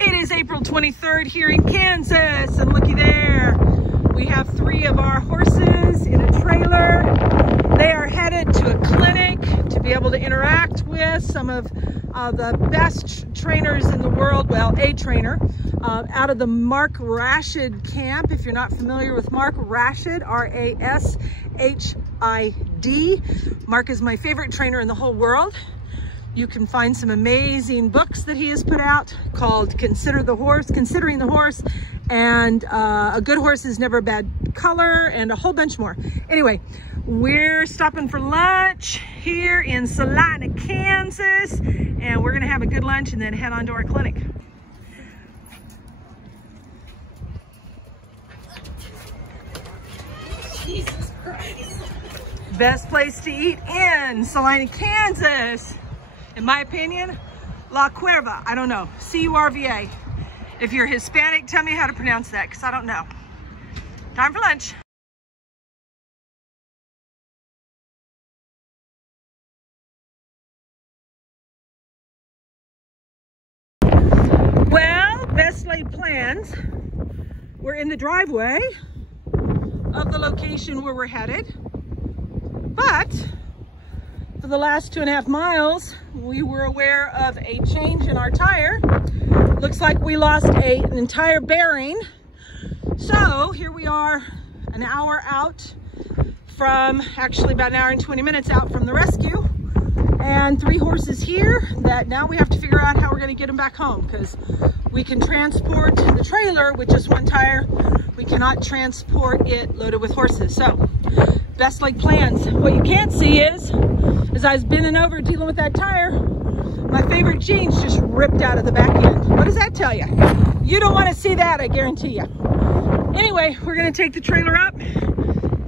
It is April 23rd here in Kansas, and looky there. We have 3 of our horses in a trailer. They are headed to a clinic to be able to interact with some of the best trainers in the world, well, a trainer, out of the Mark Rashid camp. If you're not familiar with Mark Rashid, R-A-S-H-I-D. Mark is my favorite trainer in the whole world. You can find some amazing books that he has put out called Considering the Horse, and A Good Horse is Never a Bad Color, and a whole bunch more. Anyway, we're stopping for lunch here in Salina, Kansas, and we're gonna have a good lunch and then head on to our clinic. Jesus Christ. Best place to eat in Salina, Kansas. In my opinion, La Cuerva, I don't know, C-U-R-V-A. If you're Hispanic, tell me how to pronounce that, because I don't know. Time for lunch. Well, best laid plans. We're in the driveway of the location where we're headed, but for the last 2.5 miles, we were aware of a change in our tire. Looks like we lost an entire bearing. So here we are, an hour out from, actually about an hour and 20 minutes out from the rescue, and 3 horses here that now we have to figure out how we're going to get them back home, because we can transport the trailer with just 1 tire. We cannot transport it loaded with horses. So best laid plans. What you can't see is, as I was bending over dealing with that tire, my favorite jeans just ripped out of the back end. What does that tell you? You don't want to see that, I guarantee you. Anyway, we're going to take the trailer up,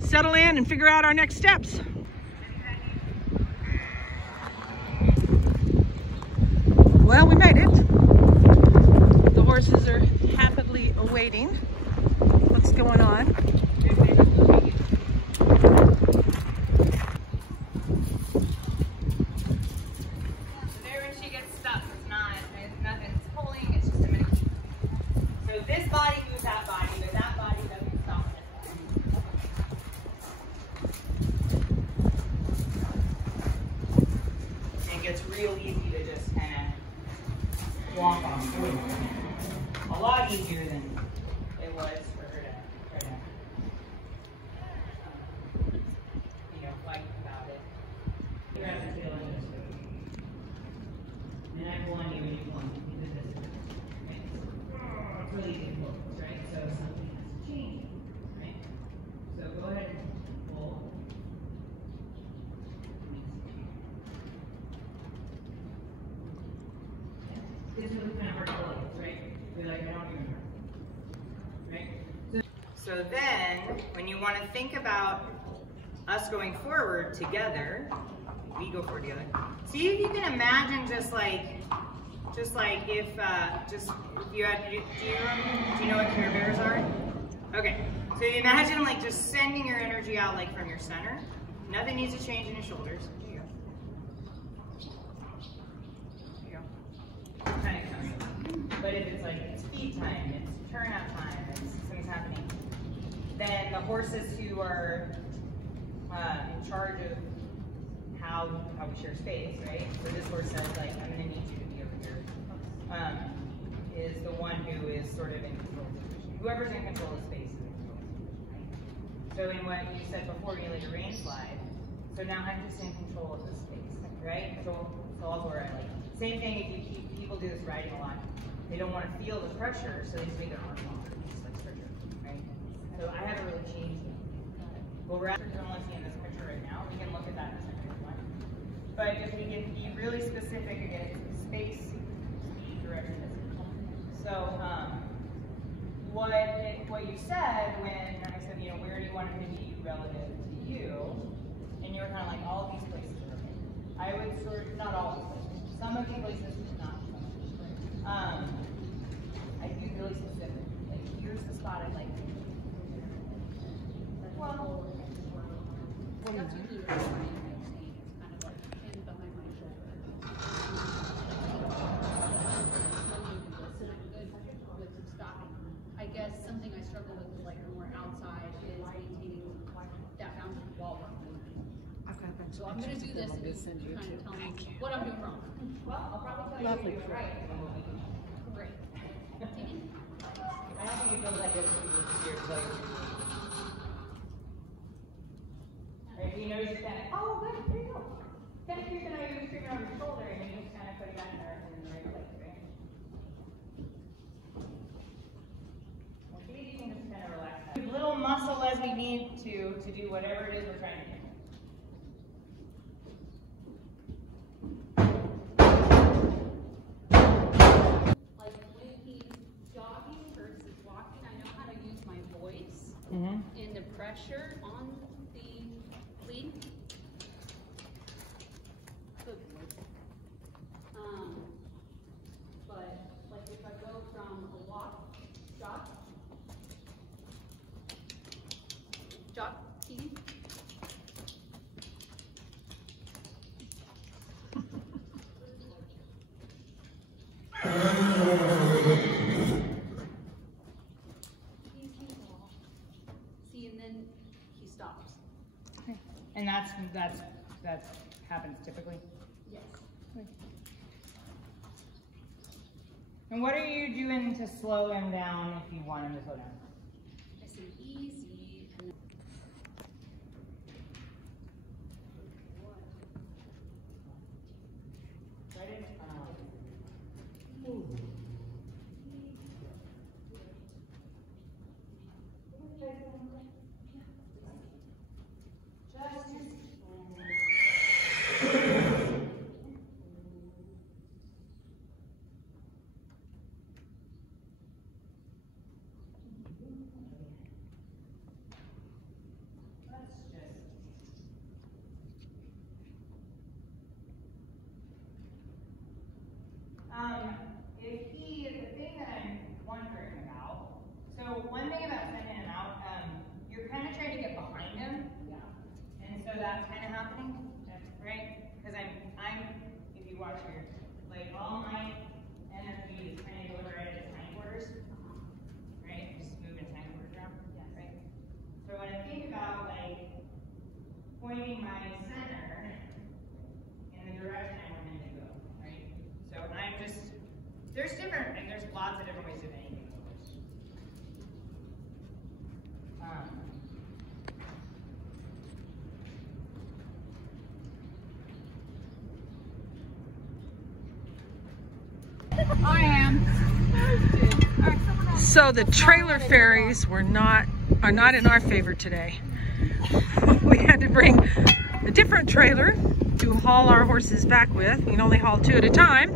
settle in, and figure out our next steps. Well, we made it. The horses are happily awaiting what's going on. This body moves that body, but that body doesn't stop this body. It gets real easy to just kind of walk off through. A lot easier than it was for her to try to, fight about it. Grab the tail end of this. And I pull on you and you pull on me. Really easy to focus, right? So something has to change, right? So go ahead and pull. This is really kind of hard to pull, right? We're like, I don't even know, right? So then, when you want to think about us going forward together, we go forward together. See if you can imagine just like if you had, do you know what Care Bears are? Okay, so you imagine like just sending your energy out like from your center. Nothing needs to change in your shoulders. There you go. Kind of coming. But if it's like it's feed time, it's turnout time, it's something's happening, then the horses who are in charge of how we share space, right? So this horse says like, I'm gonna need you to be over here. Is the one who is sort of in control of the situation. Whoever's in control of space is in control of the situation, right? So in what you said before, you let your rein slide. So now I'm just in control of the space, right? So also where I like, same thing if you keep, people do this riding a lot. They don't want to feel the pressure, so they just make their arms longer, just like stretcher, right? So I haven't really changed them. Well, we're actually only seeing this picture right now. We can look at that in a second. But if we can be really specific again, space, speed, direction. So what you said when I said, where do you want him to be relative to you? And you were kind of like, all of these places are okay. I would not all of these places. Some of these places, not so much. I'd be really specific. Like, here's the spot I'd like to be. Well, that's what you do. ballpark. I've got that. So I'm going to do this and just kind of tell me what I'm doing wrong. Well, I'll probably tell Lovely. you you're right. Great. I don't think it feels like it's here to tell you. Right, you know, you just kind of, oh, good, there you go. Kind of creeping over your screaming over your shoulder, and you just kind of put it back in the right place, right? Well, see, you can just kind of relax that. As little muscle as we need to do whatever it is we're trying to do. Like when he's jogging versus walking, I know how to use my voice Mm-hmm. and the pressure on the lead. Good voice. But like if I go from a walk, jog, Keaton. See, and then he stops. And that happens typically. Yes. And what are you doing to slow him down if you want him to slow down? I say easy. And Right in. The thing that I'm wondering about, so one thing about sending him out, you're kind of trying to get behind him. yeah. And so that's kind of happening, right? Because I'm, if you watch here, like all my energy is trying to go right at his hindquarters, right? Just moving his hindquarters around, right? So when I think about like pointing my center in the direction I want him to go, right? So I'm just, there's lots of different ways of anything. I am. So the trailer ferries are not in our favor today. We had to bring a different trailer to haul our horses back with. We can only haul 2 at a time.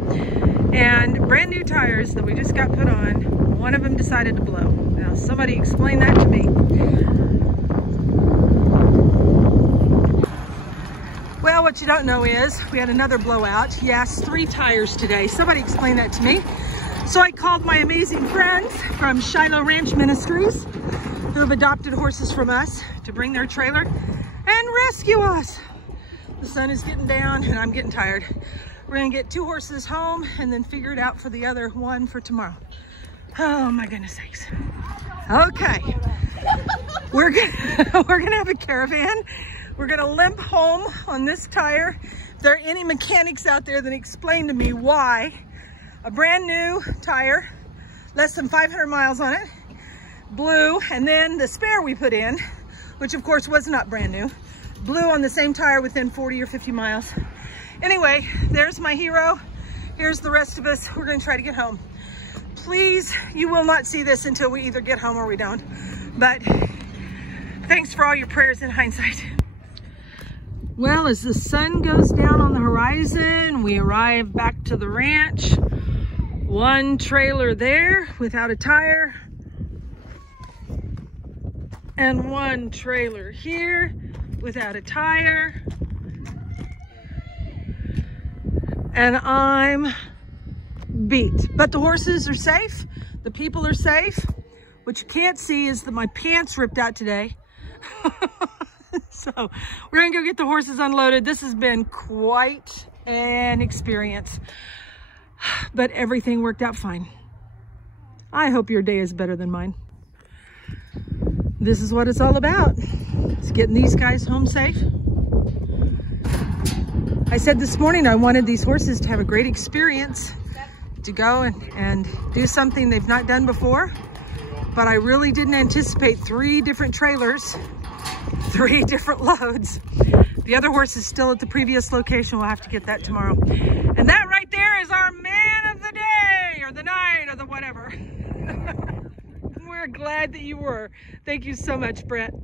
And brand new tires that we just got put on, one of them decided to blow. Now somebody explain that to me. Well, what you don't know is we had another blowout. Yes, 3 tires today. Somebody explain that to me. So I called my amazing friends from Shiloh Ranch Ministries who have adopted horses from us to bring their trailer and rescue us. The sun is getting down and I'm getting tired. We're gonna get 2 horses home and then figure it out for the other one for tomorrow. Oh my goodness sakes. Okay, we're gonna have a caravan. We're gonna limp home on this tire. If there are any mechanics out there that explain to me why a brand new tire, less than 500 miles on it, blew, and then the spare we put in, which of course was not brand new, blew on the same tire within 40 or 50 miles. Anyway, there's my hero. Here's the rest of us. We're gonna try to get home. Please, you will not see this until we either get home or we don't. But thanks for all your prayers in hindsight. Well, as the sun goes down on the horizon, we arrive back to the ranch. 1 trailer there without a tire. And 1 trailer here without a tire. And I'm beat. But the horses are safe. The people are safe. What you can't see is that my pants ripped out today. So we're gonna go get the horses unloaded. This has been quite an experience, but everything worked out fine. I hope your day is better than mine. This is what it's all about. It's getting these guys home safe. I said this morning I wanted these horses to have a great experience, to go and do something they've not done before. But I really didn't anticipate 3 different trailers, 3 different loads. The other horse is still at the previous location. We'll have to get that tomorrow. And that right there is our man of the day, or the night, or the whatever. We're glad that you were. Thank you so much, Brett.